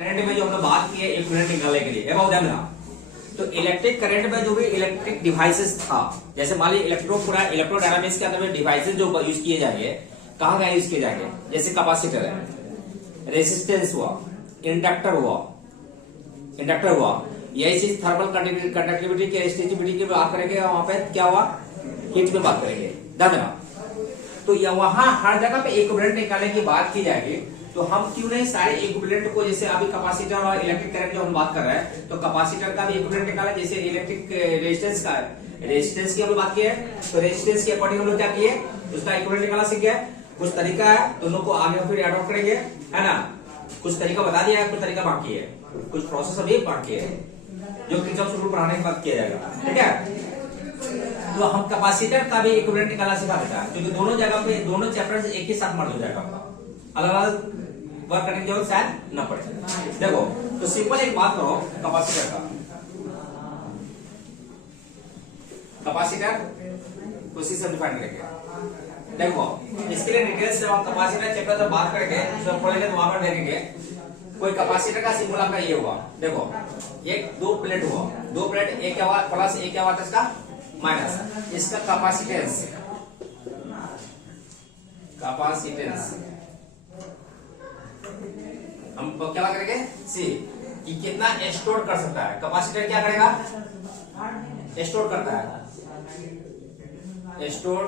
Current में जो हमने बात की है इक्विवेलेंट निकालने के लिए बहुत ध्यान रहा। तो इलेक्ट्रिक करंट में जो भी इलेक्ट्रिक डिवाइसेस था, जैसे मान लीजिए इलेक्ट्रोडायनामिक्स के अंदर में डिवाइसेस जो यूज किए जाएंगे, कहाँ यूज किए जाएंगे, जैसे कैपेसिटर है, रेजिस्टेंस हुआ, इंडक्टर हुआ, यही चीज थर्मल कंडक्टिविटी की रेजिस्टिविटी की बात करेंगे, वहां पे क्या हुआ, हीट की बात करेंगे। ध्यान रहा। तो वहां हर जगह पे इक्विवेलेंट निकालने की बात की जाएगी, तो हम क्यों नहीं सारे इक्विवेलेंट को, जैसे अभी कैपेसिटर और इलेक्ट्रिक करंट जो हम बात कर रहे हैं, तो कैपेसिटर का भी इक्विवेलेंट निकाला, जैसे इलेक्ट्रिक रेजिस्टेंस का रेजिस्टेंस की हम बात की है, तो रेजिस्टेंस के अकॉर्डिंग हम लोग क्या किए, उसका इक्विवेलेंट निकाला सीख गए। कुछ तरीका है, दोनों को आगे फिर एडॉप्ट करेंगे, है ना। कुछ तरीका बता दिया है, कुछ तरीका बाकी है, कुछ प्रोसेस अभी बाकी है, जो किरचॉफ रूल पढ़ाने के बाद किया जाएगा, ठीक है। तो हम कैपेसिटर का भी इक्विवेलेंट निकालना सिखा देता है, क्योंकि दोनों जगह पे दोनों चैप्टर एक ही साथ मर्ज हो जाएगा, अलग अलग वर्क करने की जरूरत शायद न पड़े। देखो, तो सिंपल एक बात करो, कैपेसिटर का उसी से डिफाइन करेंगे। देखो, इसके लिए डिटेल्स जब हम कैपेसिटर चैप्टर जब बात करेंगे, तो पढ़ेंगे तो वहां पर देखेंगे। कोई कैपेसिटर का सिंबल आपका ये हुआ, देखो एक दो प्लेट हुआ, दो प्लेट, एक क्या हुआ प्लस, एक क्या हुआ था इसका माइनस, इसका कैपेसिटेंस हम क्या करेंगे, सी कि कितना स्टोर कर सकता है। कैपेसिटर क्या करेगा, स्टोर करता है, स्टोर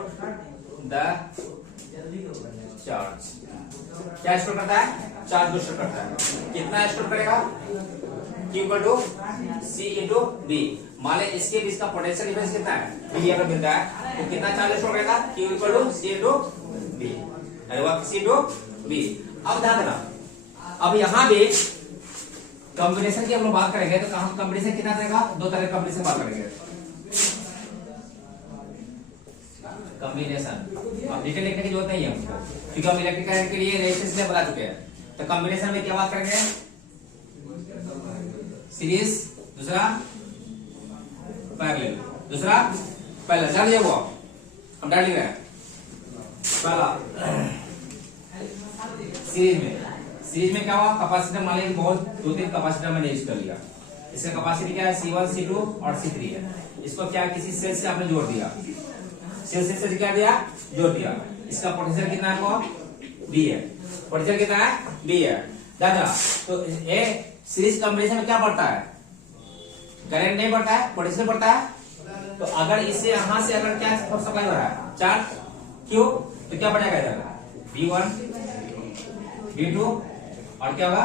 द चार्ज, क्या स्टोर करता है, चार्ज को स्टोर करता है। कितना स्टोर करेगा, Q equal to C into B। मान लें इसके बीच का पोटेंशियल डिफरेंस कितना है, B अगर मिलता है, तो कितना चार्ज स्टोर करेगा, Q equal to C into B, C into B। अब ध्यान देना, अब यहाँ भी कॉम्बिनेशन की हम लोग बात करेंगे, तो हम कॉम्बिनेशन कितना रहेगा, दो तरह का कॉम्बिनेशन बात करेंगे। कॉम्बिनेशन अब डिटेल लिखने की जरूरत नहीं है हमको, क्योंकि हम इलेक्ट्रिक करंट के लिए रेजिस्टेंस में बता चुके हैं। तो कॉम्बिनेशन में क्या बात करेंगे, सीरीज, दूसरा पैरेलल, दूसरा पैरेलल। जान लिया वो हम डाल लिख रहे हैं। पहला सीरीज में क्या हुआ, कैपेसिटर मान लीजिए बहुत दो तीन कैपेसिटर मैंने यूज कर लिया। इसका कैपेसिटी क्या है, C1 C2 और C3 है। इसको क्या किसी सेल से आपने जोड़ दिया, सेल से क्या दिया, जोड़ दिया। इसका पोटेंशियल कितना है, वो B है, पोटेंशियल कितना है, B है। दादा, तो ये सीरीज कॉम्बिनेशन में क्या बढ़ता है, करंट नहीं बढ़ता है, पोटेंशियल बढ़ता है। तो अगर इसे यहां से अगर क्या सप्लाई हो रहा है, चार्ज Q, तो क्या बढ़ेगा इधर, V1 V2 और क्या होगा,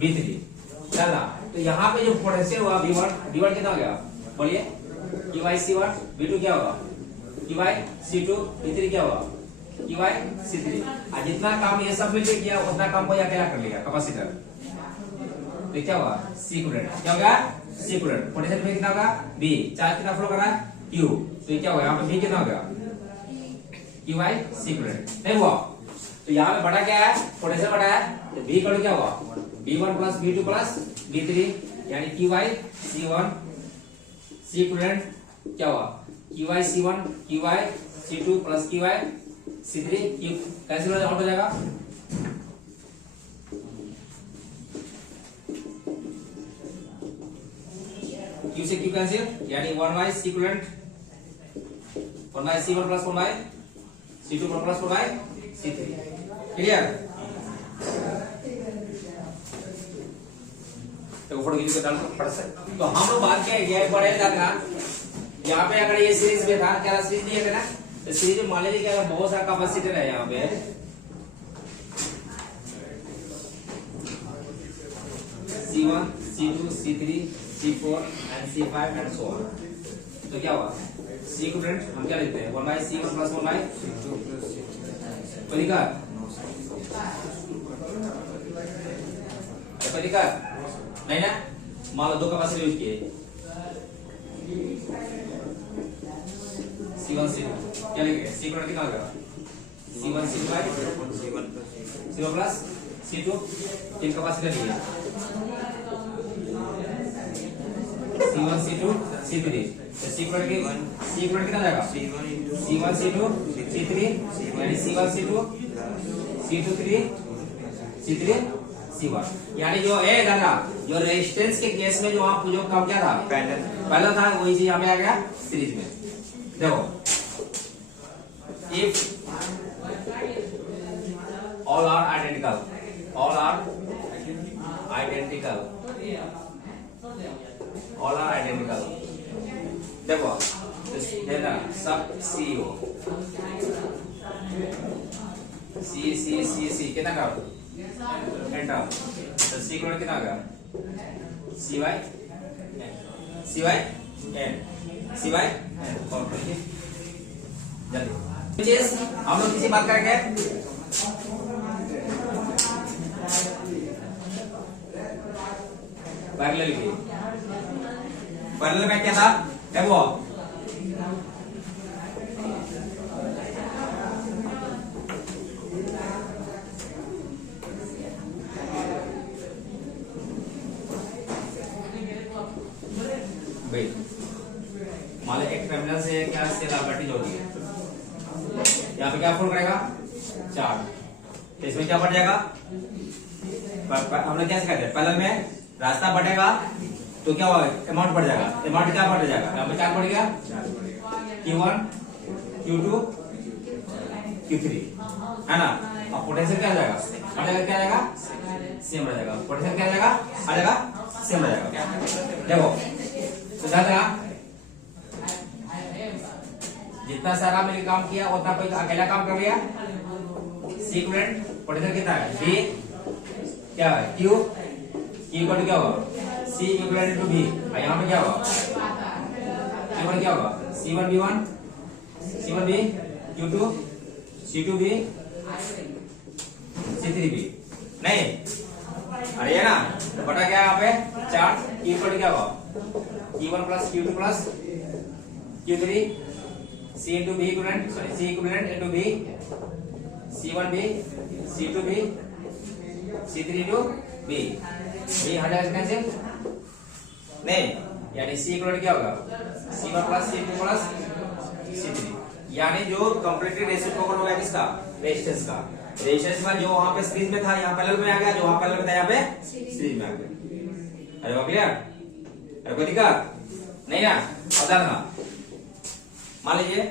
V3। चलना, तो यहाँ पे जो पोटेंशियल हुआ V1 कितना हो गया, बोलिए, QY C1, V2 क्या होगा, QY C2, V3 क्या होगा, QY C3। और जितना काम ये सब मिलकर किया, उतना काम कोई अकेला कर लिया कैपेसिटर, तो क्या होगा, C इक्विवेलेंट, क्या होगा, C इक्विवेलेंट। पोटेंशियल में कितना होगा, B, चार्ज कितना फ्लो कर रहा है, Q, तो क्या होगा, यहाँ पे B कितना हो गया, QY C इक्विवेलेंट। नहीं हुआ, तो यहाँ पे बड़ा क्या है, पोटेंशियल बड़ा है, तो B इक्वल क्या होगा, V1 plus V2 plus V3, यानी QY C1 C इक्विवेलेंट क्या हुआ, QY C1 QY C2 plus QY C3, cancel हो जाएगा। Q से Q कैंसिल, यानी 1 C equivalent, 1 C1 plus 1 C2 plus 1 C3। Clear, तो फोटो खींच के डाल पड़ सकते। तो हम लोग बात क्या है, बड़े लगा यहाँ पे, अगर ये सीरीज में था, क्या सीरीज नहीं है ना, तो सीरीज में मान लीजिए क्या बहुत सारा कैपेसिटर है यहाँ पे, C1 C2 C3 C4 and C5 and so on। तो क्या हुआ, C इक्विवेलेंट हम क्या लिखते हैं, 1 C1 प्लस 1 नहीं ना। मान लो दो कैपेसिटर यूज किए, C1 C2, क्या लिखेंगे, C इक्विवेलेंट कितना होगा, C1 C2 प्लस C2, तीन कैपेसिटर लिए, C1 C2 C3, C equivalent कितना जाएगा, C1 C2 C3, यानी C1 C2 C2 3 C3 C1, यानी जो ए दादा जो रेजिस्टेंस के केस में जो आप जो काम क्या था पहला था वही चीज यहाँ पे आ गया सीरीज में। देखो if all are identical, all are identical, all are identical, देखो है ना सब CO C कितना का एंटर तो C करोड़ कितना आ गया CY N और जल्दी चीज हम लोग किसी बात करेंगे पैरेलल की। पैरेलल में क्या था देखो भाई मान लो एक टर्मिनल से क्या सिमिलरिटी जोड़ी है, यहाँ पे क्या फोल्ड करेगा चार्ज, तो इसमें क्या बढ़ जाएगा हमने क्या सिखाया था पैरेलल में रास्ता बढ़ेगा तो क्या होगा अमाउंट बढ़ जाएगा, अमाउंट क्या बढ़ जाएगा यहाँ पे चार्ज बढ़ गया Q1 Q2 Q3 है ना। अब पोटेंशियल क्या आ जाएगा बढ़ जाएगा, क्या आ जाएगा सेम रह जाएगा, पोटेंशियल क्या आ जाएगा आ जाएगा सेम रह जाएगा। देखो तो ज्यादा जितना सारा मैंने काम किया उतना कोई अकेला काम कर लिया सीक्वेंट पोटेंशियल कितना है B क्या है Q इक्वल क्या होगा C इक्वल टू B, यहाँ पे क्या होगा इक्वल क्या होगा C1B1 C1B Q2 C2B C3B नहीं अरे ये ना तो बटा क्या यहाँ पे चार्ज इक्वल क्या होगा Q1 plus Q2 plus Q3 C into B equivalent sorry C equivalent into B C1B C2B C3 into B B हटा कैंसिल नहीं यानी C इक्वल क्या होगा C1 plus C2 plus C3 यानी जो कंप्लीटली रेसिप्रोकल होगा किसका रेजिस्टेंस का। रेजिस्टेंस में जो वहां पे सीरीज में था यहाँ पैरेलल में आ गया, जो वहां पैरेलल में था यहाँ पे सीरीज में आ गया। अरे वो क्लियर, अरे कोई दिक्कत नहीं ना। अब देखना मान लीजिए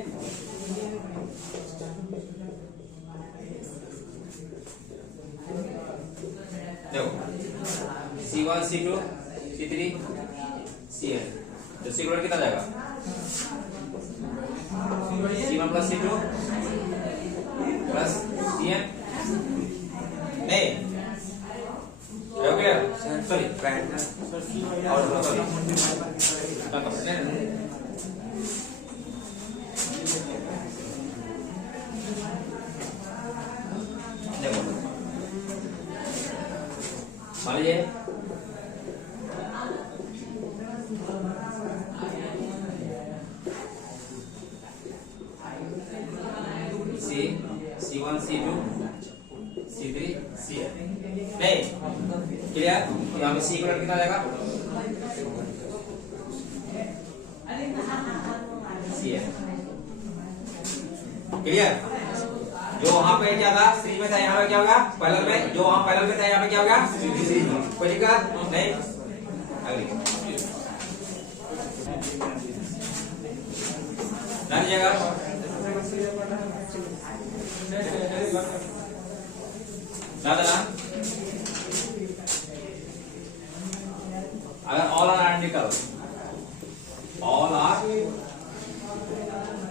देखो C1 C2 C3 Cn तो C कितना जाएगा C1 plus C2 plus Cn नहीं ओके सॉरी और सॉरी देखो मान लीजिए C1 C2 C3 Cn नहीं क्लियर। यहाँ पे C इक्वल कितना जाएगा Cn क्लियर। जो वहां पे क्या था सीरीज में था यहाँ पे क्या होगा पैरेलल में, जो वहां पैरेलल में था यहाँ पे क्या होगा सीरीज में। कोई दिक्कत नहीं। अगली ध्यान दीजिएगा ना अगर ऑल आर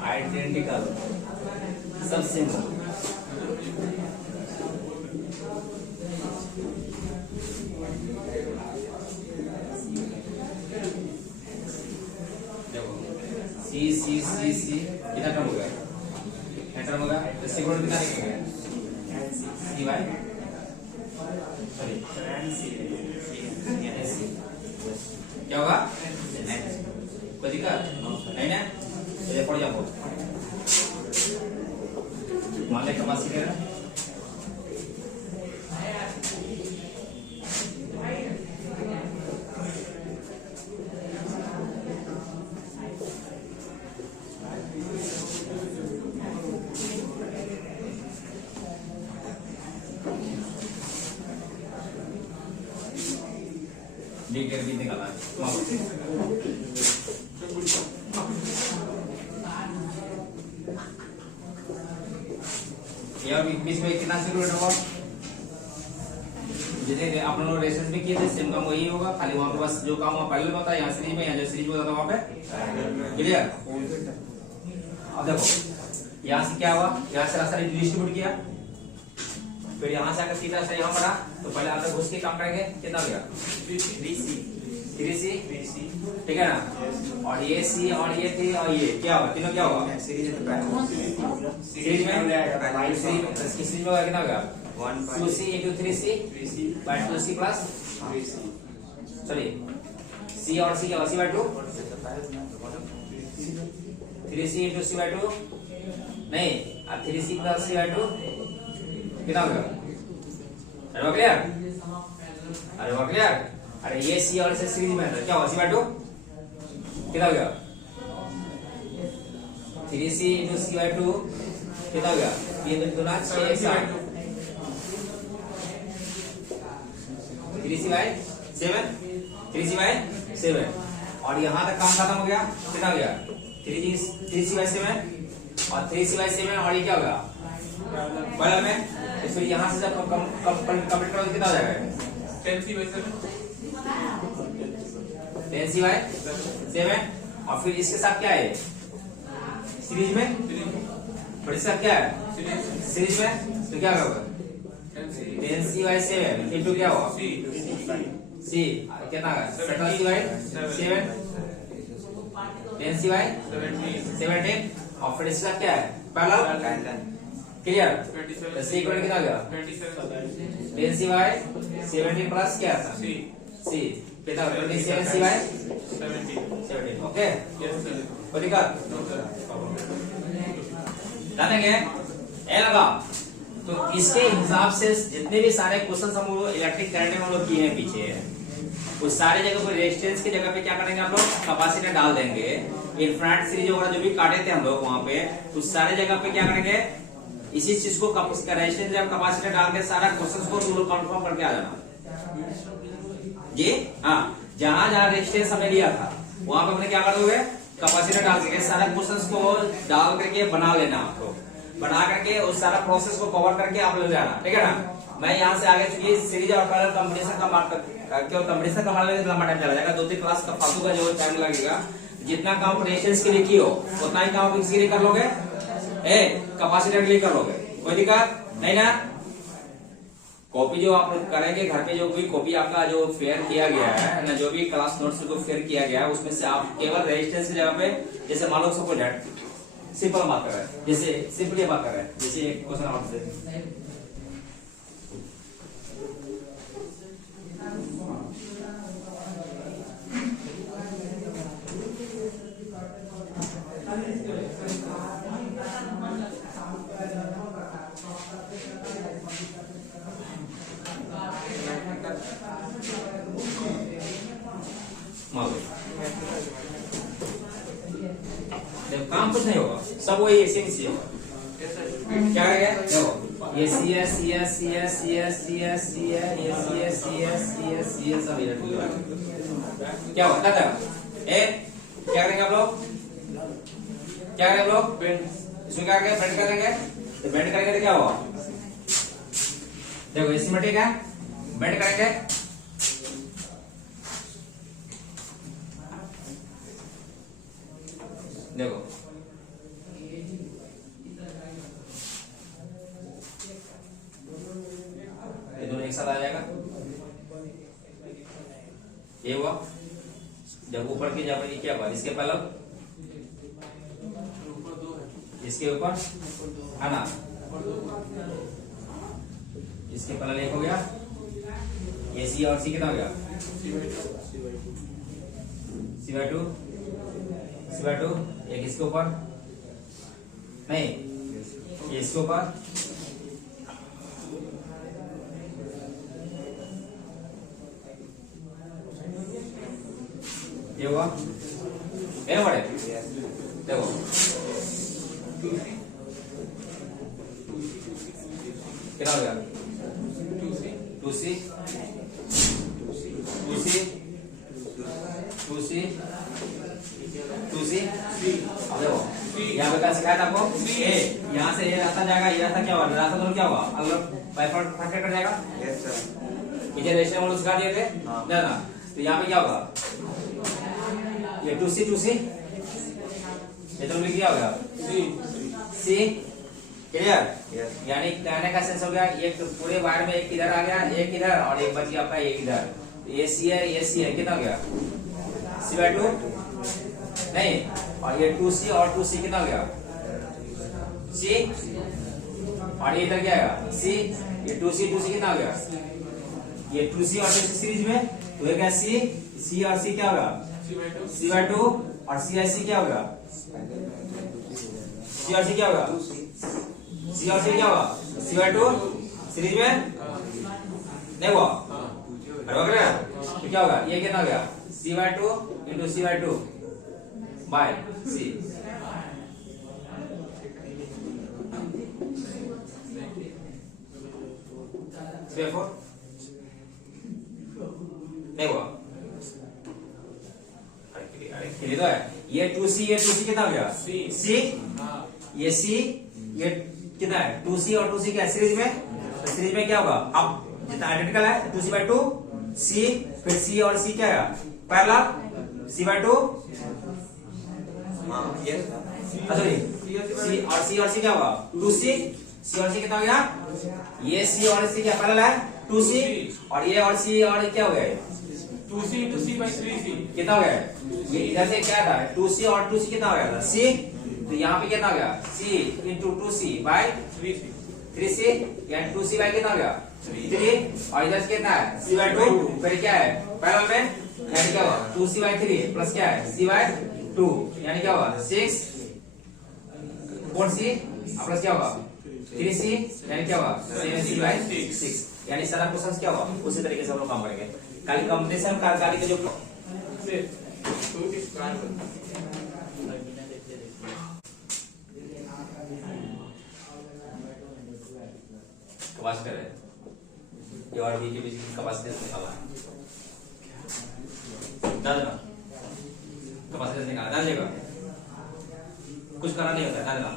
आइडेंटिकल सब सेम हो सी कितना टर्म होगा एंटर होगा तो सिक्वेंस कितना लिखेंगे सी वाई सॉरी क्या होगा कोई दिक्कत नहीं ना ये पढ़ जाओ मान ले कैपेसिटी है बी ग्रेड बी निकाला यार बीच में कितना किलोमीटर हुआ जैसे आप लोग रेसेस में किए थे सेम काम वही होगा खाली वहां पे बस जो काम हुआ पहले होता है यहाँ सीरीज में यहाँ जो सीरीज में होता था वहां पे क्लियर। अब देखो यहाँ से क्या हुआ यहाँ से रास्ता डिस्ट्रीब्यूट किया फिर यहाँ से आकर सीधा से यहाँ पड़ा तो पहले अंदर घुस के काम करेंगे कितना हो गया 3C ठीक है ना और ये सी और ये थी और ये क्या होगा तीनों क्या होगा सीरीज में होगा कितना होगा 2C into 3C by 2C plus sorry C और C क्या होगा C by 2 3C into C by 2 नहीं अब 3C plus C by 2 कितना होगा अरे वो क्लियर अरे ये C और C सीरीज में है क्या होगा C by 2 कितना होगा 3C into C by 2 कितना होगा ये तो ना 6 3C by 7 3C by 7 और यहाँ तक काम खत्म हो गया कितना हो गया 3C by 7 और 3C by 7 और ये क्या होगा बगल में तो फिर यहाँ से जब कंप्लीट करोगे कितना हो जाएगा 10C by 7 और फिर इसके साथ क्या है सीरीज में और इसके साथ क्या है सीरीज में तो क्या होगा 10C by 7 into क्या हुआ C कितना है 17C by 7 10C by 17 और फिर इसके साथ क्या है पैरेलल क्लियर तो C इक्वल कितना गया 10C by 17 प्लस क्या था C कितना 27C by 17 ओके कोई दिक्कत जानेंगे ए लगा तो इसके हिसाब से जितने भी सारे क्वेश्चन हम लोग इलेक्ट्रिक करंट में हम लोग किए हैं पीछे उस सारे जगह पर रेजिस्टेंस की जगह पे क्या करेंगे हम लोग कैपेसिटर डाल देंगे इनफिनिट सीरीज वगैरह जो भी काटे थे हम लोग वहां पे उस सारे जगह पे क्या करेंगे इसी चीज को रेजिस्टेंस या कैपेसिटर डाल के सारा क्वेश्चन को तुम लोग कंफर्म करके आ जाना जी हाँ जहां जहां रेजिस्टेंस हमने लिया था वहां पे हमने क्या कर दोगे कैपेसिटर डाल के सारा क्वेश्चन को डाल करके बना लेना आपको बना करके उस सारा प्रोसेस को कवर करके आप ले जाना ठीक है ना मैं यहाँ से आगे चुकी सीरीज और पैरेलल कॉम्बिनेशन का बात करके कॉम्बिनेशन का मामले में लंबा टाइम चला जाएगा 2-3 क्लास का फालतू का जो टाइम लगेगा जितना काम रेजिस्टेंस के लिए किया उतना ही काम किसके लिए कर लोगे कैपेसिटर के लिए कर लोगे कोई दिक्कत नहीं ना। कॉपी जो आप करेंगे घर पे जो भी कॉपी आपका जो फेयर किया गया है ना जो भी क्लास नोट्स को फेयर किया गया है उसमें से आप केवल रेजिस्टेंस की जगह पे जैसे मान लो सपोज सिंपल बात कर रहे हैं जैसे सिंपली बात कर रहे हैं जैसे क्वेश्चन आपसे काम कुछ नहीं होगा सब वही सेम सी होगा क्या करेंगे देखो ये C S C S C S C S C S C S ये C S C S C S C S सब क्या होगा दादा ए क्या करेंगे आप लोग क्या करेंगे आप लोग इसमें क्या करेंगे बेंड करेंगे तो बेंड करेंगे तो क्या होगा देखो सिमेट्रिक है बेंड करेंगे देखो ये दोनों एक साथ आ जाएगा ये हुआ जब ऊपर की जब क्या हुआ इसके पहले इसके ऊपर है ना इसके पहले एक हो गया ये सी और सी कितना हो गया सी बाय 2 एक इसके ऊपर नहीं ये इसके ऊपर ये हुआ ये बड़े देखो कितना हो गया 2C 2C अब देखो यहाँ पे क्या सिखाया था आपको ए, यहाँ से ये रास्ता जाएगा, ये रास्ता क्या हुआ, रास्ता दोनों क्या हुआ अगर बाइफरकेट कर जाएगा। Yes sir. ये रेशनल मॉडल सिखा दिए थे ना, तो यहाँ पे क्या होगा, ये 2C ये तो लिख दिया होगा C क्लियर। यानी कहने का सेंस हो गया, एक पूरे वायर में एक इधर आ गया, एक इधर और एक बच गया आपका एक इधर, ये C है कितना हो गया C/2 नहीं, और ये 2C और 2C कितना हो गया C, और ये इधर क्या आएगा C, ये 2C कितना हो गया, ये 2C और 2C सीरीज में तो ये क्या C और C क्या होगा C/2 और CIC क्या होगा C और C क्या होगा C और C क्या होगा C/2 सीरीज में नहीं हुआ, तो क्या होगा ये कितना हो गया C/2 into C/2 bye C। नहीं हुआ, अरे तो है ये 2C कितना हो गया C, ये C ये कितना है 2C और 2C क्या सीरीज में, तो सीरीज में क्या होगा अब जितना आइडेंटिकल है 2C/2 C, फिर C और C क्या है पैरेलल C/2 सॉरी C और C क्या होगा 2C, C और C कितना हो गया, ये C और C क्या पैरेलल है 2C, और ये और C और क्या हो गया 2C/3C कितना हो गया, ये इधर से क्या था 2C और 2C कितना हो गया था C, तो यहाँ पे कितना हो गया C into 2C bye 3C, यानी 2C बाय कितना हो गया 3, और इधर से कितना है C/2, फिर क्या है पैरेलल में यानी क्या होगा 2C/3 प्लस क्या है C/2 यानी क्या होगा 6 4C प्लस क्या होगा 3C यानी क्या होगा 7C/6, यानी सारा क्वेश्चन क्या होगा उसी तरीके से हम लोग काम करेंगे। खाली कॉम्बिनेशन काली के जो कैपेसिटर है, ये और बी के बीच की कैपेसिटेंस निकालना है, दादा कैपेसिटेंस निकालना दादा जगह कुछ करना नहीं होता दादा।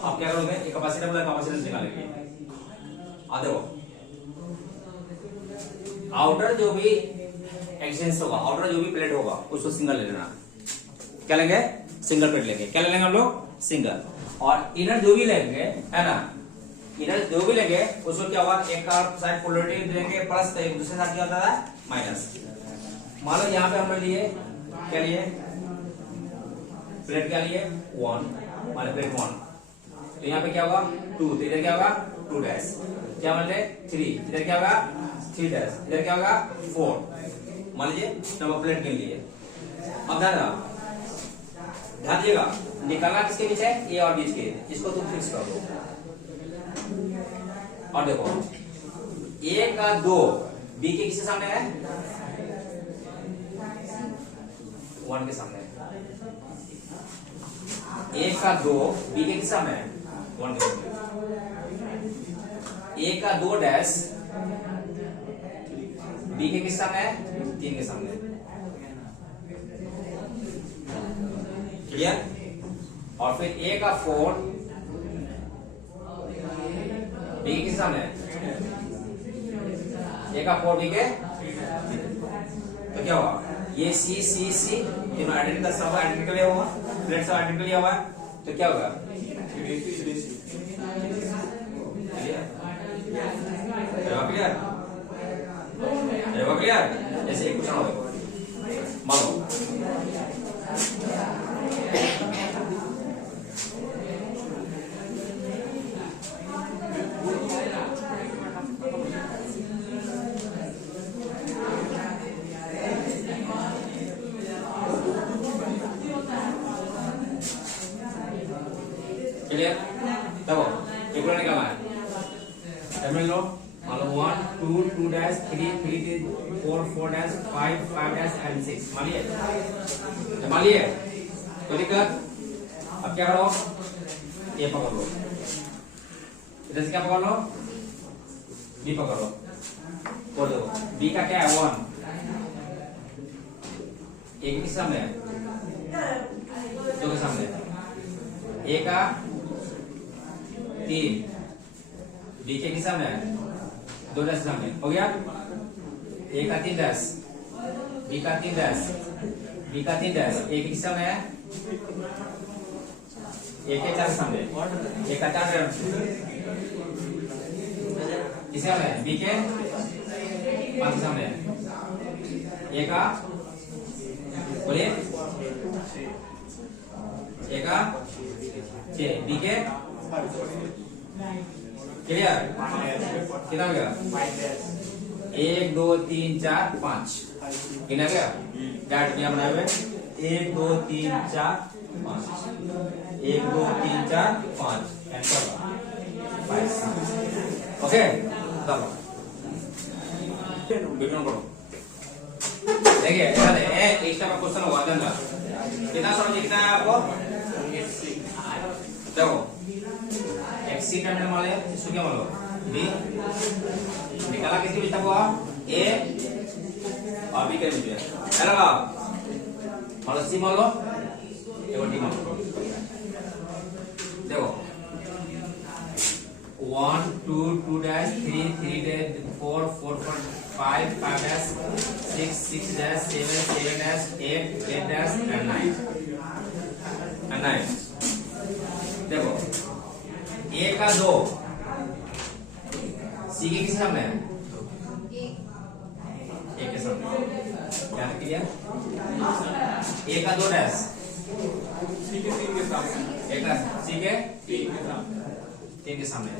आप क्या करोगे एक कैपेसिटर बोला कैपेसिटेंस निकालेंगे, आ देखो आउटर जो भी एक्सचेंज होगा, आउटर जो भी प्लेट होगा उसको सिंगल ले लेना, क्या लेंगे सिंगल प्लेट लेंगे, क्या ले लेंगे हम लोग सिंगल, और इनर जो भी लेंगे है ना, इनर जो भी लेंगे उसको क्या होगा एक का साइड पोलैरिटी लेंगे प्लस, तो एक दूसरे साइड क्या होता है माइनस। मान लो यहाँ पे हमने लिए क्या लिए प्लेट क्या लिए 1 मान प्लेट 1, तो यहाँ पे क्या होगा 2, तो इधर क्या होगा 2 डैश, क्या मान ले 3, इधर क्या होगा 3 डैश, इधर क्या होगा 4, मान लीजिए नंबर प्लेट गिन लिए। अब ध्यान दीजिएगा निकालना किसके बीच है ए और बीच के, इसको तुम फिक्स कर दो, और देखो ए का 2 बी के किसके सामने है 1 के सामने, ए का 2 बी के किसके सामने है 1 के सामने, ए का 2 डैश बी के किस सामने है 3 के सामने, क्लियर। और फिर ए का 4 बी के किस सामने है, ए का 4 बी के, तो क्या होगा ये सी सी सी तीनों आइडेंटिकल, सब आइडेंटिकल लिया हुआ, प्लेट सब आइडेंटिकल लिया हुआ है, तो क्या होगा क्लियर। जैसे एक क्वेश्चन हो मानो क्लियर, देखो एक बार निकालना है, समझ लो मान लो 1 2 2 डैश 3 3 4 4 डैश 5 5 डैश एंड 6 मान लिए तो दिक्कत। अब क्या करो ये पकड़ लो, इधर से क्या पकड़ लो बी पकड़ लो, फोर देखो बी का क्या है 1 एक किस सामने है दो के सामने ए का 3 बी के किस सामने है 2 डैश सामने हो गया ए का 3 डैश बी का 3 डैश बी का 3 डैश ए किस सामने है ए के 4 सामने ए का 4 डैश किस सामने है बी के 5 सामने है ए का बोलिए ए का 6 बी के क्लियर कितना हो गया 1 2 3 4 5 गिना गया डाट दिया बनाए हुए 1 2 3 4 5 1 2 3 4 5 एंटर 5 ओके चलो विवरण करो देखिए ऐसा है एक का क्वेश्चन होगा अंदर कितना समझ कितना है आपको देखो एक्सी टर्मिनल वाले इसको क्या बोलो बी निकाला किसके बीच हुआ ए और बी के बीच है हेलो और सी मान लो एगो डी मान लो देखो 1 2 2 dash 3 3 dash 4 4 5 5 dash 6 6 dash 7 7 dash 8 8 dash and 9 देखो ए का 2 सी के किस सामने है ए के सामने क्या किया ए का 2 डैश सी के 3 के सामने ए का सी के 3 के सामने 3 के सामने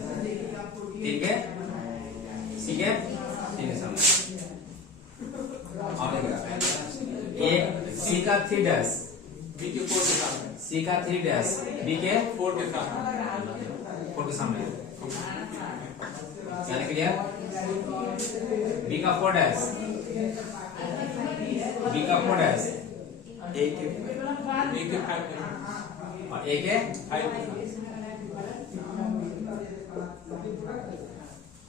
3 के सी के 3 के सामने और देखो ए सी का 3 डैश बी के 4 के सामने सी का 3 डैश बी के 4 के सामने 4 के सामने क्या क्लियर बी का 4 डैश बी का 4 डैश ए के 5 और ए के 5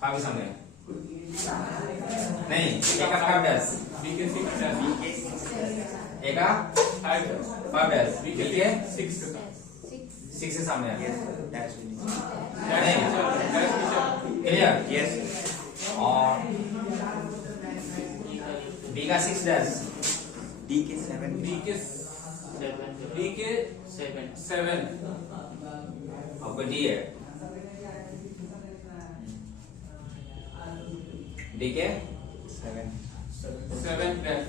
5 के सामने नहीं ए का 5 डैश बी के 6 डैश ए का 5 डैश बी बी के के 6 के सामने 6 के सामने डैश नहीं क्लियर Yes. और बी का 6 डैश D के 7. बी के 7 आपका डी है डी के 7 डैश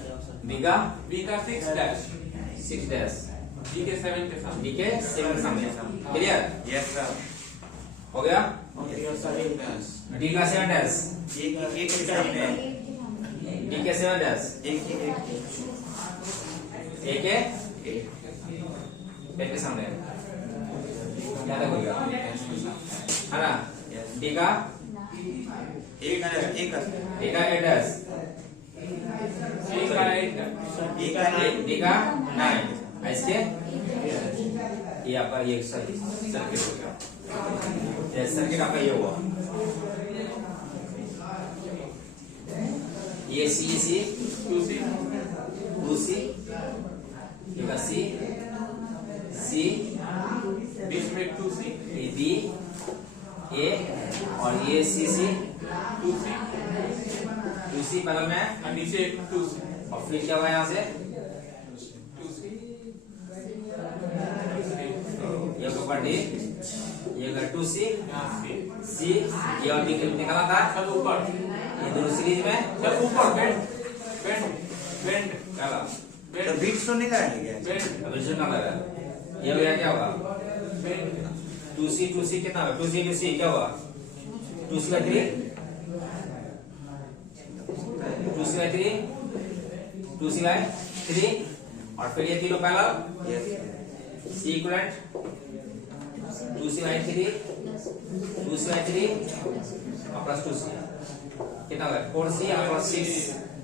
बी का 6 डैश 6 डैश बी के 7 के सामने डी के 7 के सामने क्लियर Yes, sir. हो गया डैश डी का 7 डैश एक के सामने डी के 7 डैश एक ए के 8 के सामने क्या देखो है ना डी का एक ए का 8 डैश सी का 8 डी का 9 इसके ये आपका ये सर्किट हो गया ये सर्किट आपका ये हुआ ये सी 2C 2C ये का सी बीच में 2C ये बी ए और ये सी 2C बगल में और नीचे 2C और फिर क्या हुआ यहाँ से 2C ये ऊपर डी ये का 2C यहाँ सी ये और डी निकाला था सब ऊपर ये दोनों सीरीज में सब ऊपर बेंड क्या हुआ तो बीट्स तो नहीं लगाएंगे क्या? अब रिजल्ट ना लगा ये हो गया क्या होगा बेंड 2C कितना है 2C क्या हुआ 2C by 3 2C by 3 2C by 3 और फिर ये तीनों parallel Yes. C equivalent 2C by 3 2C by 3 और प्लस 2C कितना होगा 4C और plus 6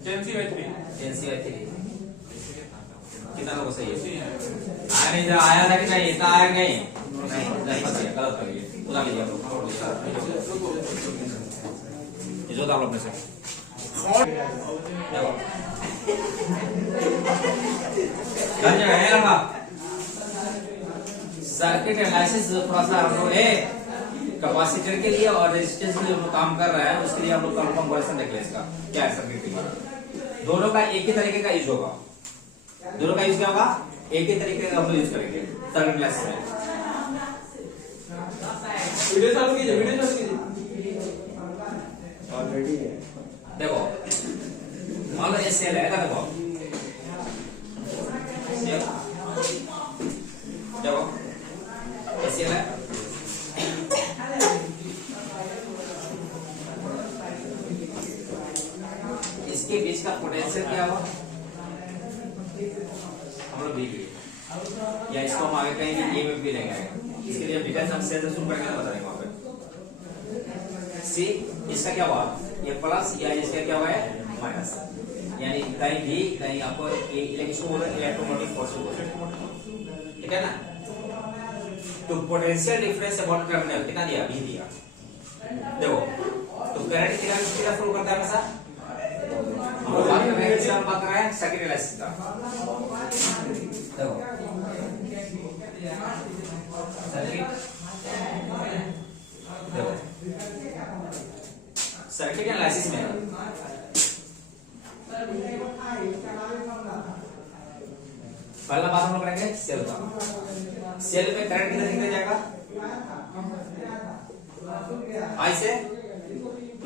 10C by 3 10C by 3 कितना लोगों सही है C है आया नहीं जरा आया था कि नहीं इतना आया नहीं नहीं पता है गलत कर लिए उड़ा लीजिए आप लोग ये जो था आप लोग में से देखो समझ में आया ना? सर्किट एनालिसिस थोड़ा सा हम लोग कैपेसिटर के लिए और रेजिस्टेंस के लिए हम लोग काम कर रहे हैं, उसके लिए हम लोग कंपैरिजन देख लें इसका क्या है सर्किट के। दोनों का एक ही तरीके का यूज होगा, दोनों का यूज क्या होगा, एक ही तरीके का हम लोग यूज करेंगे सर्किट एनालिसिस में। वीडियो चालू कीजिए, वीडियो चालू कीजिए। ऑलरेडी है। देखो मान लो ये सेल है, देखो सेल, देखो ये सेल है, इसके बीच का पोटेंशियल क्या हुआ हम लोग भी, या इसको हम आगे कहीं ये भी लेंगे, इसके लिए डिटेल्स हम सेल से शुरू करेंगे तो बताएंगे वहां पे। सी इसका क्या हुआ, ये प्लस या इसका क्या हुआ है माइनस, यानी कहीं भी कहीं आपको इलेक्ट्रोमोटिव फोर्स ठीक है ना। तो पोटेंशियल डिफरेंस अबाउट टर्मिनल कितना दिया, भी दिया। देखो तो करंट कितना फ्लो करता है हमेशा, हम लोग बात कर रहे हैं, हम बात कर रहे हैं सर्किट एनालिसिस का। देखो सर्किट एनालिसिस में पहला बात हम लोग करेंगे सेल का। सेल में करंट कितना निकल जाएगा, हाई से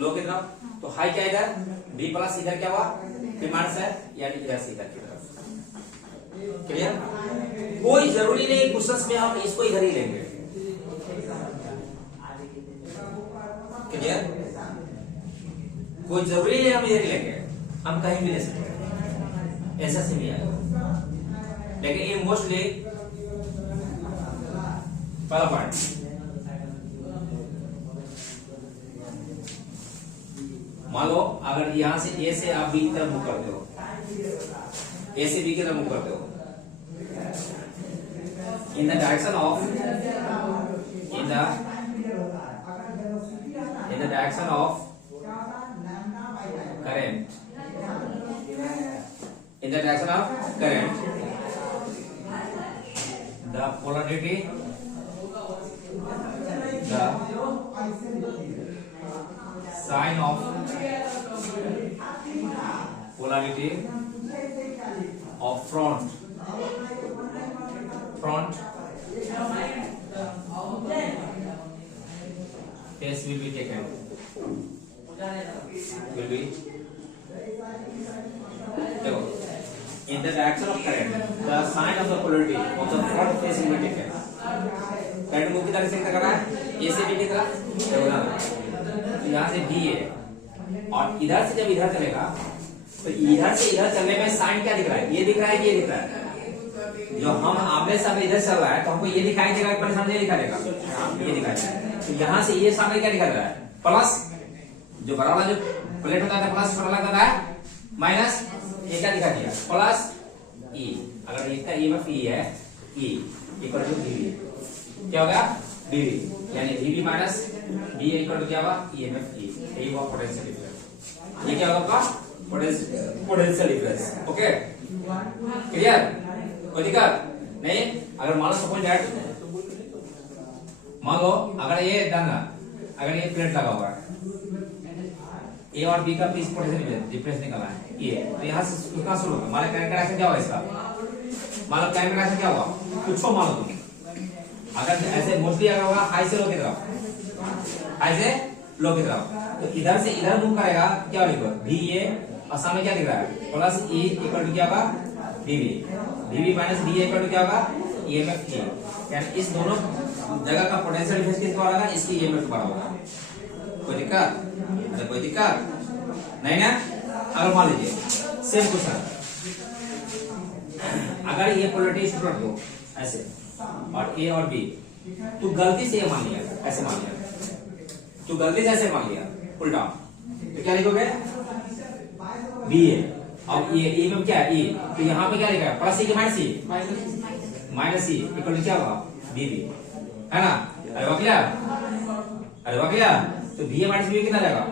लो की तरफ, तो हाई क्या इधर बी प्लस, इधर क्या हुआ माइनस है, यानी इधर से इधर की तरफ। क्लियर? कोई जरूरी नहीं क्वेश्चंस में हम इसको इधर ही लेंगे। क्लियर? कोई जरूरी नहीं हम इधर ही लेंगे, हम कहीं भी ले सकते हैं, ऐसा से भी आएगा। लेकिन ये मोस्टली पहला पॉइंट, मान लो अगर यहां से ए से आप बी की तरफ मूव करते हो, ए से बी की तरफ मूव करते हो, in the direction of in the direction of current, in the direction of current, the polarity, the sign of polarity of front test will be taken, will be in the direction of current, the sign of the polarity of the front face will be taken. Current move की तरह से क्या कर रहा है, ए से B की तरफ, तो यहाँ से बी है और इधर से जब इधर चलेगा तो इधर से इधर चलने में साइन क्या दिख रहा है, ये दिख रहा है, ये दिख रहा है। जो हम आमने सामने इधर चल रहा है तो हमको ये दिखाई देगा, परेशान ये दिखा देगा, ये दिखाई देगा। तो यहाँ से ये सामने क्या दिखा रहा है, प्लस, जो बड़ा वाला जो प्लेट होता है प्लस, छोटा लगता है माइनस, ये क्या दिखा दिया प्लस ई, अगर इसका ईएमएफ ई है, ई इक्वल टू वीवी, क्या हो गया वीवी, यानी वीवी माइनस वी इक्वल टू क्या हुआ ईएमएफ ई, यही हुआ पोटेंशियल डिफरेंस। ये क्या होगा आपका पोटेंशियल डिफरेंस। ओके क्लियर, कोई दिक्कत नहीं। अगर मान लो सपोज दैट, मान लो अगर ये डन, अगर ये प्लेट लगा हुआ है, ए और बी का पीस पोटेंशियल डिफरेंस निकालना है ये, तो यहाँ से कितना शुरू होगा, मान लो करंट रिएक्शन क्या होगा इसका, मान लो करंट रिएक्शन क्या होगा कुछ मान लो तुम, अगर ऐसे मोस्टली अगर होगा हाई से लो की तरफ, हाई से लो की तरफ, तो इधर से इधर मूव करेगा, क्या लिखो वी ए, और सामने क्या दिख रहा है प्लस ई इक्वल टू क्या होगा वीवी, वीवी माइनस वी इक्वल टू क्या होगा ईएमएफ ई, यानी इस दोनों जगह का पोटेंशियल डिफरेंस किसका होगा, इसकी ईएमएफ बड़ा होगा। कोई दिक्कत, अरे कोई दिक्कत नहीं ना। अगर मान लीजिए सेम क्वेश्चन, अगर ये पोलैरिटी स्टूडेंट हो ऐसे और ए और बी, तू गलती से ये मान लिया, ऐसे मान लिया, तू गलती से ऐसे मान लिया उल्टा, तो क्या लिखोगे बी ए, और ये ई में क्या है ई, तो यहाँ पे क्या लिखा है प्लस ई के minus E, minus E equal to क्या होगा बी बी, है ना। अरे वाह क्या, अरे वाह क्या, तो बी ए माइनस बी कितना जाएगा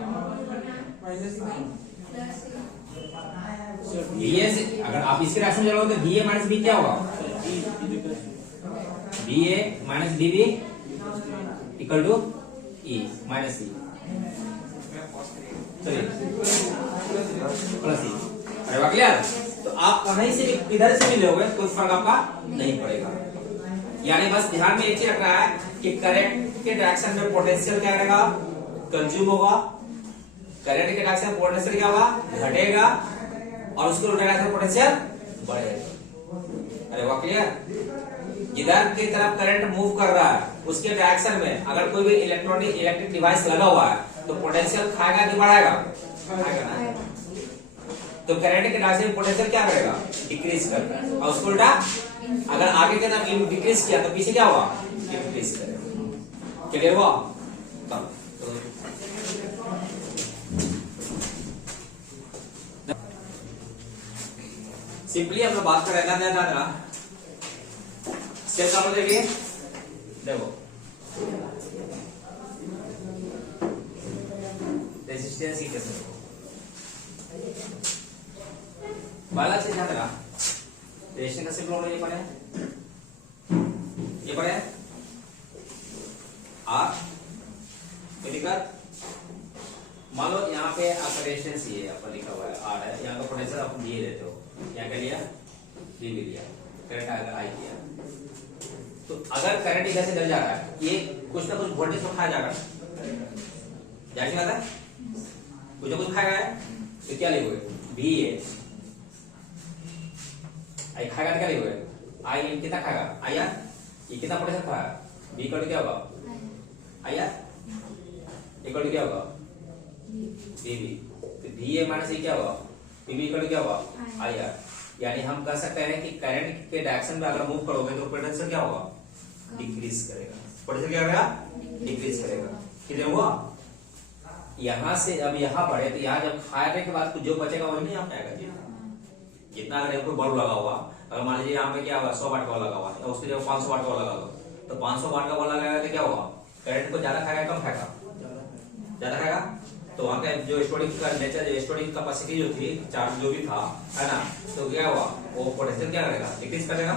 VA से अगर आप इसके रिएक्शन चलोगे तो VA माइनस B क्या होगा? VA minus BB equal to E minus E चलिए प्लस E। अरे वाह क्लियर? तो आप कहीं से भी इधर से भी लोगे कोई फर्क आपका नहीं पड़ेगा। यानी बस ध्यान में एक चीज रखना है कि करंट के डायरेक्शन में पोटेंशियल क्या रहेगा? कंज्यूम होगा। करंट के डायरेक्शन में पोटेंशियल क्या होगा? घटेगा और उसके उल्टा डायरेक्शन पोटेंशियल बढ़ेगा। अरे वाह क्लियर? जिधर की तरफ करंट मूव कर रहा है उसके डायरेक्शन में अगर कोई भी इलेक्ट्रिक डिवाइस लगा हुआ है तो पोटेंशियल खाएगा कि बढ़ाएगा? खाएगा ना। तो करंट के डायरेक्शन में पोटेंशियल क्या करेगा? डिक्रीज करेगा। और उसको उल्टा अगर आगे के तरफ डिक्रीज किया तो पीछे क्या होगा? इंक्रीज करेगा। क्लियर हुआ? सिंपली हम लोग बात कर रहे हैं सेल का मतलब देखिए, देखो रेजिस्टेंस की कैसे देखो बाला से ध्यान रखा। रेजिस्टेंस का सिंपल ये पढ़े आर कोई दिक्कत? मान लो यहाँ पे आपका रेजिस्टेंस ये आपका लिखा हुआ है आर है, यहाँ का पोटेंशियल आप ये लेते हो, यहाँ क्या लिया? बी भी लिया, करंट अगर आई किया तो अगर करंट इधर से इधर जा रहा है ये कुछ ना कुछ वोल्टेज तो खाया जाएगा, जाहिर सी बात है कुछ ना कुछ खाएगा है। तो क्या लिखोगे? बी ए आई खाएगा तो क्या लिखोगे? आई कितना खाएगा? आई यार ये कितना पोटेंशियल खाएगा? बी इक्वल टू क्या होगा? आई यार इक्वल टू क्या होगा? B B. तो बी ए माइनस क्या होगा? बी बी इक्वल टू क्या होगा? आई यार। यानी हम कह सकते हैं कि करंट के डायरेक्शन में अगर मूव करोगे तो पोटेंशियल क्या होगा? डिक्रीज करेगा। पोटेंशियल क्या करेगा? डिक्रीज करेगा। क्लियर हुआ? यहां से अब यहां बढ़े तो यहां जब खाने के बाद जो बचेगा वही नहीं यहाँ पे आएगा। जितना अगर कोई बल्ब लगा हुआ, अगर मान लीजिए यहाँ पे क्या होगा 100 वाट का लगा हुआ है उसके जब 500 वाट का लगा दो तो 500 वाट का बल्ब लगाएगा तो क्या होगा? करंट को ज्यादा खाएगा कम खाएगा? ज्यादा खाएगा। तो वहां का जो स्टोरेज का नेचर, जो स्टोरेज कैपेसिटी जो थी, चार्ज जो भी था, है ना, तो क्या हुआ? वो पोटेंशियल क्या करेगा? डिक्रीज करेगा,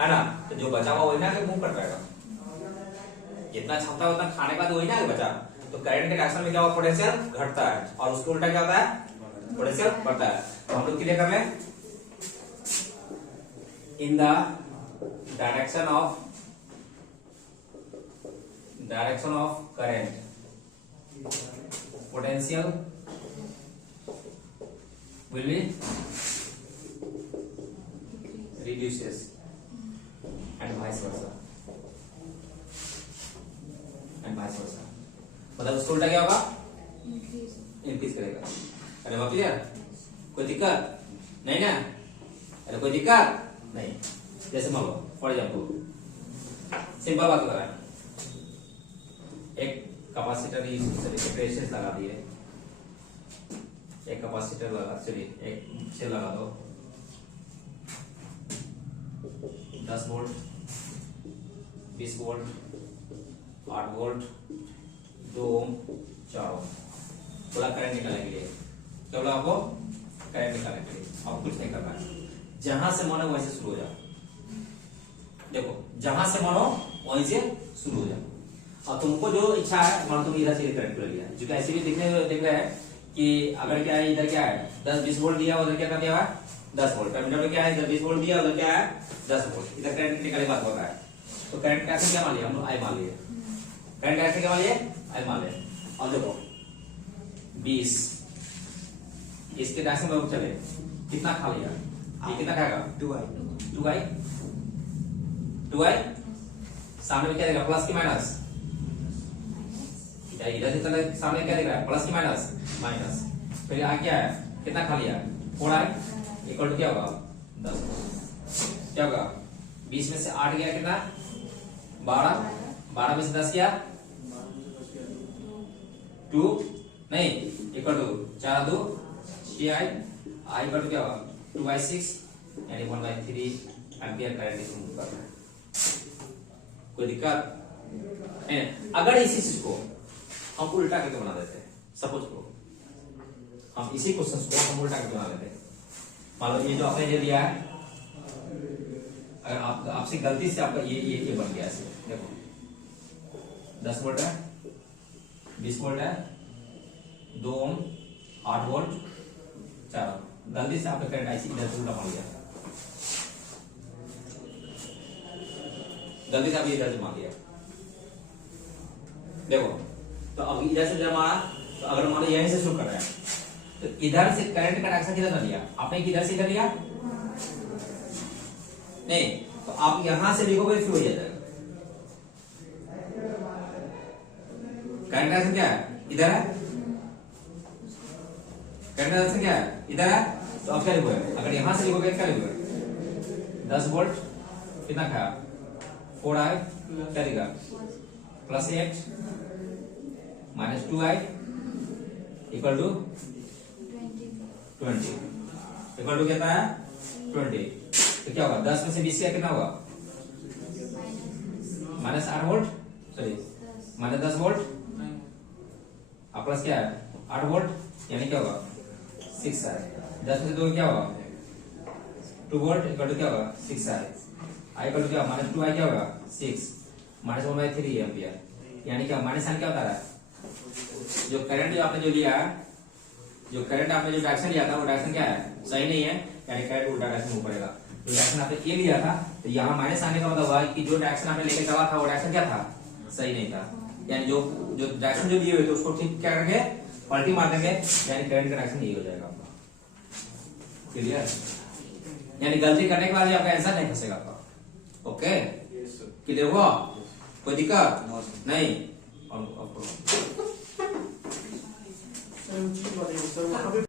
है ना। तो जो बचा हुआ वही ना आगे मूव कर पाएगा। जितना क्षमता उतना खाने का तो वही ना आगे बचा। तो करंट के डायरेक्शन में क्या हुआ? पोटेंशियल घटता है और उसके उल्टा क्या होता है? पोटेंशियल बढ़ता है। तो हम लोग क्लियर कर लें, in the direction of current potential will be reduces and vice versa मतलब उसको उल्टा क्या होगा? इंक्रीज करेगा। अरे वाह क्लियर? कोई दिक्कत नहीं ना? अरे कोई दिक्कत नहीं। जैसे मान लो फॉर एग्जाम्पल सिंपल बात कर रहा है, एक कैपेसिटर रेजिस्टेंस लगा दिए, एक कैपेसिटर लगा, चलिए एक सेल लगा दो 10 वोल्ट 20 वोल्ट 8 वोल्ट 2 ओम 4 ओम थोड़ा करंट निकालने के लिए, क्या बोला आपको? करंट निकालने के लिए। अब कुछ नहीं करना है, जहां से मानो वहीं से शुरू हो जाओ। देखो जहां से मानो वहीं से शुरू हो जाओ। और तुमको जो इच्छा है मान तुम इधर से करंट ले लिया, जो ऐसे भी देख रहे हैं कि अगर क्या है इधर क्या है 10-20 वोल्ट दिया, उधर क्या कर दिया है 10 वोल्ट। टर्मिनल में क्या है इधर 20 वोल्ट दिया, उधर क्या है 10 वोल्ट। इधर करंट निकालने की बात हो रहा है। तो करंट कैसे क्या मान लिया हम लोग? आई मान लिए। करंट कैसे क्या मान लिए? आई मान लिए। और देखो 20 इसके डायरेक्शन में चले कितना खा लिया? ये कितना खाएगा? 2i सामने में क्या देगा? प्लस की माइनस? इधर से चले सामने क्या दिख रहा है? प्लस की माइनस। फिर यहाँ क्या है? कितना खा लिया? 4i इक्वल टू क्या होगा? 10। क्या होगा? 20 में से 8 गया कितना? 12 में से 10 गया 2 नहीं equal to 4 2 6i i equal to क्या होगा? 2/6 यानी 1/3 एम्पियर करंट इसको मूव करना है। कोई दिक्कत है? अगर इसी चीज को हम उल्टा करके बना देते हैं, सपोज को हम इसी क्वेश्चन को हम उल्टा करके बना लेते हैं। मान लो ये जो आपने ये दिया है, अगर आप आपसे गलती से आपका ये बन गया ऐसे, देखो 10 वोल्ट है, 20 वोल्ट है, 2 ओम, 8 वोल्ट, 4 ओम। गलती से आपका करंट ऐसे इधर से उल्टा मान लिया, गलती से आप इधर से मान लिया। देखो तो अब इधर से जब मारा, तो अगर मान लो यहीं से शुरू कर रहे हैं, तो इधर से करंट का डायरेक्शन किधर लिया आपने, किधर से इधर लिया नहीं, तो आप यहां से लिखोगे फिर हो जाएगा। करंट डायरेक्शन क्या है, इधर है, करंट डायरेक्शन क्या है, इधर है, तो अब क्या लिखोगे, अगर यहां से लिखोगे क्या लिखोगे, 10 वोल्ट कितना खाया, 4i, क्या लिखा +8 -2i equal to 20 equal to कितना है 20। तो क्या होगा, 10 में से 20 कितना होगा, -8 वोल्ट, सॉरी -10 वोल्ट, और प्लस क्या है 8 वोल्ट, यानी क्या होगा 6 है। 10 में से 2 क्या होगा 2 वोल्ट इक्वल टू क्या होगा 6 है। आई इक्वल टू क्या, -2i क्या होगा 6, -1/3 एम्पियर, यानी क्या माइनस साइन क्या बता रहा है, जो करंट जो आपने जो लिया है, जो करंट आपने जो डायरेक्शन लिया था वो डायरेक्शन क्या है, सही नहीं है, यानी करंट उल्टा डायरेक्शन ऊपर पड़ेगा। जो डायरेक्शन आपने ये लिया था, तो यहाँ माइनस आने का मतलब हुआ कि जो डायरेक्शन आपने लेके चला था वो डायरेक्शन क्या था, सही नहीं था, यानी जो जो डायरेक्शन जो लिए हुए थे उसको ठीक क्या करेंगे, पलटी मार देंगे, यानी करंट का डायरेक्शन यही हो जाएगा आपका। क्लियर, यानी गलती करने के बाद आपका आंसर नहीं फंसेगा आपका। ओके क्लियर हुआ, कोई दिक्कत नहीं। और सर वहाँ पे